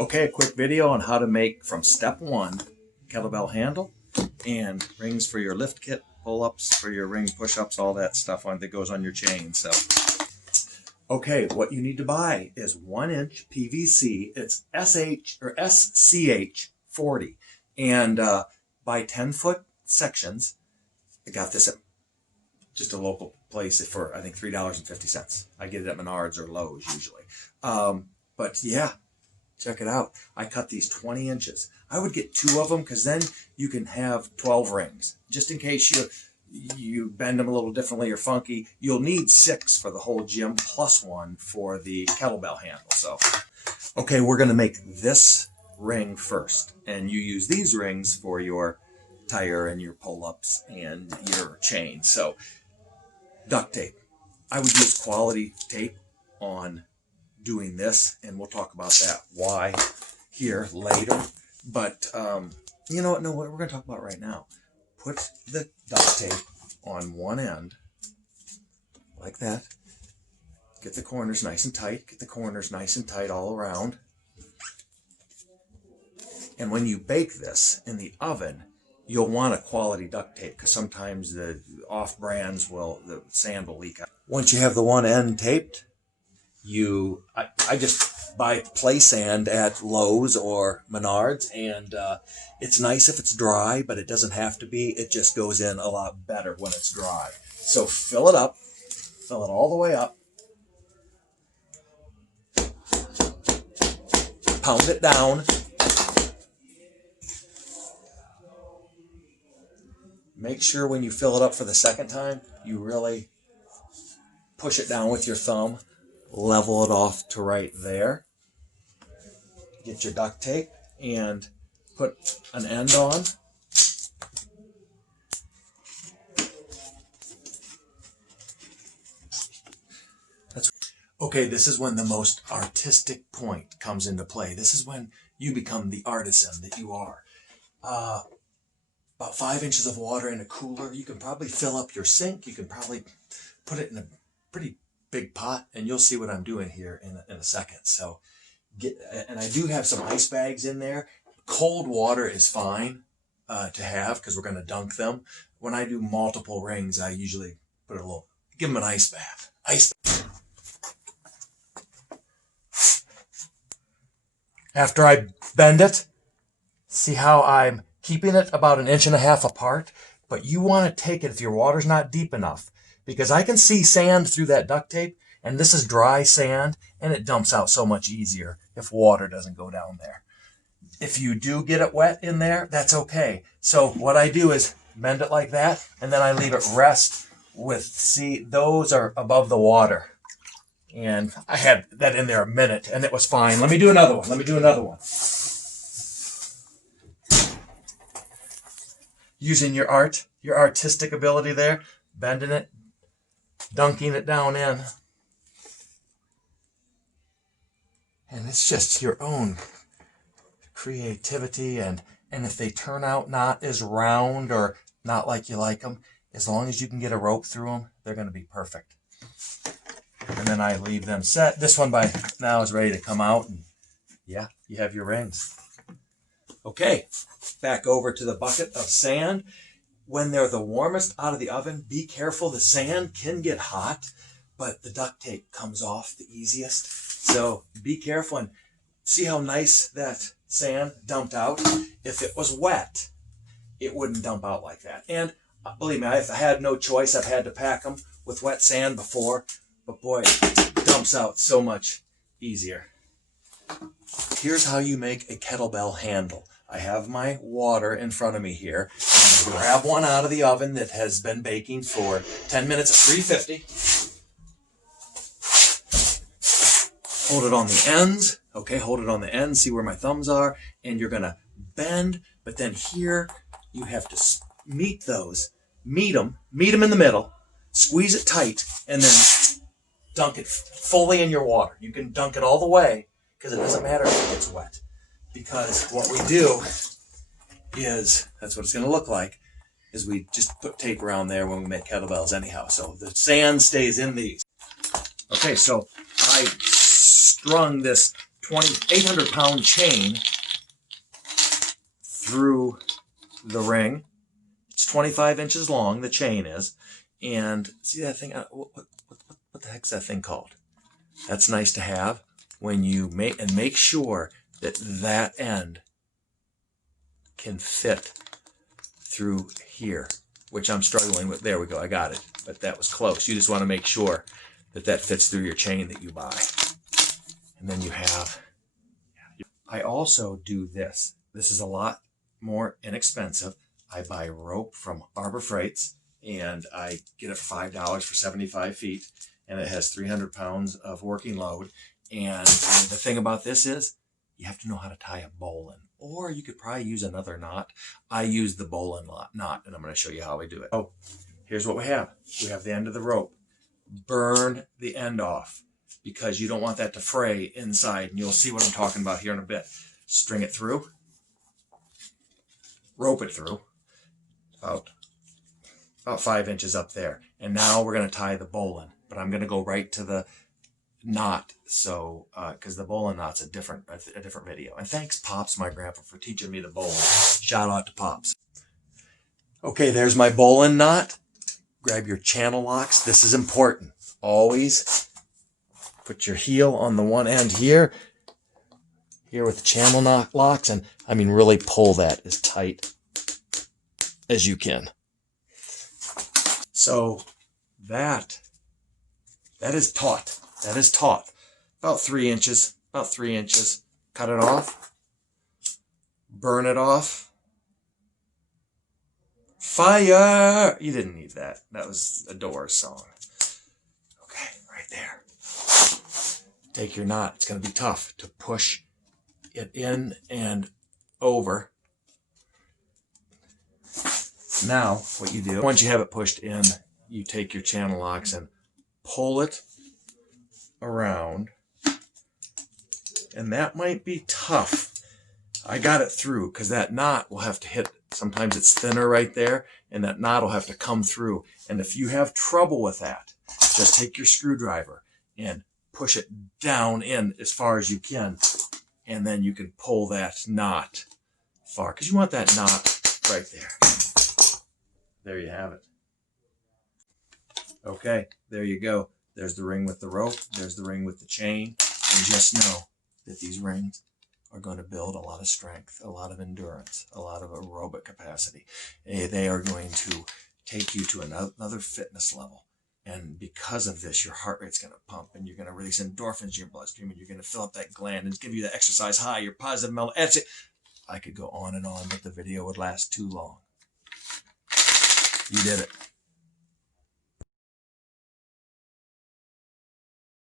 Okay, a quick video on how to make from step one kettlebell handle and rings for your lift kit, pull-ups for your ring push-ups, all that stuff that goes on your chain. So, okay, what you need to buy is 1-inch PVC. It's SH or SCH 40, and buy 10-foot sections. I got this at just a local place for I think $3.50. I get it at Menards or Lowe's usually. But yeah. Check it out. I cut these 20 inches. I would get 2 of them because then you can have 12 rings. Just in case you bend them a little differently or funky, you'll need 6 for the whole gym plus 1 for the kettlebell handle. So, okay, we're going to make this ring first. And you use these rings for your tire and your pull-ups and your chain. So, duct tape. I would use quality tape on doing this, and we'll talk about that why here later. But you know what? No, what we're going to talk about right now. Put the duct tape on one end like that. Get the corners nice and tight. Get the corners nice and tight all around. And when you bake this in the oven, you'll want a quality duct tape because sometimes the off-brands the sand will leak out. Once you have the one end taped, I just buy play sand at Lowe's or Menards, and it's nice if it's dry, but it doesn't have to be. It just goes in a lot better when it's dry. So fill it up, fill it all the way up, pound it down, make sure when you fill it up for the second time, you really push it down with your thumb. Level it off to right there. Get your duct tape and put an end on. Okay, this is when the most artistic point comes into play. This is when you become the artisan that you are. About 5 inches of water in a cooler. You can probably fill up your sink. You can probably put it in a pretty big pot, and you'll see what I'm doing here in a second. So and I do have some ice bags in there. Cold water is fine to have because we're going to dunk them. When I do multiple rings, I usually give them an ice bath. After I bend it, see how I'm keeping it about 1.5 inches apart, but you want to take it if your water's not deep enough. Because I can see sand through that duct tape, and this is dry sand, and it dumps out so much easier if water doesn't go down there. If you do get it wet in there, that's okay. So what I do is bend it like that, and then I leave it rest see, those are above the water. And I had that in there a minute, and it was fine. Let me do another one. Using your artistic ability there, bending it, dunking it down in. And it's just your own creativity, and if they turn out not as round or not like you like them, as long as you can get a rope through them, they're going to be perfect. And then I leave them set. This one by now is ready to come out, and yeah, you have your rings. Okay, back over to the bucket of sand. When they're the warmest out of the oven, be careful. The sand can get hot, but the duct tape comes off the easiest. So be careful and see how nice that sand dumped out. If it was wet, it wouldn't dump out like that. And believe me, I've had no choice. I've had to pack them with wet sand before, but boy, it dumps out so much easier. Here's how you make a kettlebell handle. I have my water in front of me here. I'm going to grab one out of the oven that has been baking for 10 minutes at 350. Hold it on the ends. Okay, hold it on the ends. See where my thumbs are. And you're going to bend. But then here, you have to meet those. Meet them in the middle. Squeeze it tight. And then dunk it fully in your water. You can dunk it all the way because it doesn't matter if it gets wet. Because what we do is, that's what it's going to look like, is we just put tape around there when we make kettlebells anyhow. So the sand stays in these. Okay, so I strung this 800-pound chain through the ring. It's 25 inches long, the chain is. And see that thing? What the heck's that thing called? That's nice to have when you make sure that that end can fit through here, which I'm struggling with. There we go, I got it. But that was close. You just want to make sure that that fits through your chain that you buy. And then you have, I also do this. This is a lot more inexpensive. I buy rope from Arbor Freights, and I get it for $5 for 75 feet, and it has 300 pounds of working load. And the thing about this is you have to know how to tie a bowline, or you could probably use another knot. I use the bowline knot, and I'm going to show you how we do it. Oh, here's what we have. We have the end of the rope. Burn the end off because you don't want that to fray inside, and you'll see what I'm talking about here in a bit. String it through, rope it through, about 5 inches up there. And now we're going to tie the bowline, but I'm going to go right to the knot, so because the bowline knot's a different video. And thanks Pops, my grandpa, for teaching me the bowline. Shout out to Pops. Okay, there's my bowline knot. Grab your channel locks. This is important. Always put your heel on the one end here with the channel locks, and I mean really pull that as tight as you can. So that is taut. That is taut. About 3 inches. About 3 inches. Cut it off. Burn it off. Fire! You didn't need that. That was a Doors song. Okay, right there. Take your knot. It's going to be tough to push it in and over. Now, what you do, once you have it pushed in, you take your channel locks and pull it around. And that might be tough. I got it through because that knot will have to hit. Sometimes it's thinner right there, and that knot will have to come through. And if you have trouble with that, just take your screwdriver and push it down in as far as you can. And then you can pull that knot far, because you want that knot right there. There you have it. Okay, there you go. There's the ring with the rope. There's the ring with the chain. And just know that these rings are going to build a lot of strength, a lot of endurance, a lot of aerobic capacity. They are going to take you to another fitness level. And because of this, your heart rate's going to pump, and you're going to release endorphins in your bloodstream, and you're going to fill up that gland and give you the exercise high, your positive melatonin. That's it. I could go on and on, but the video would last too long. You did it.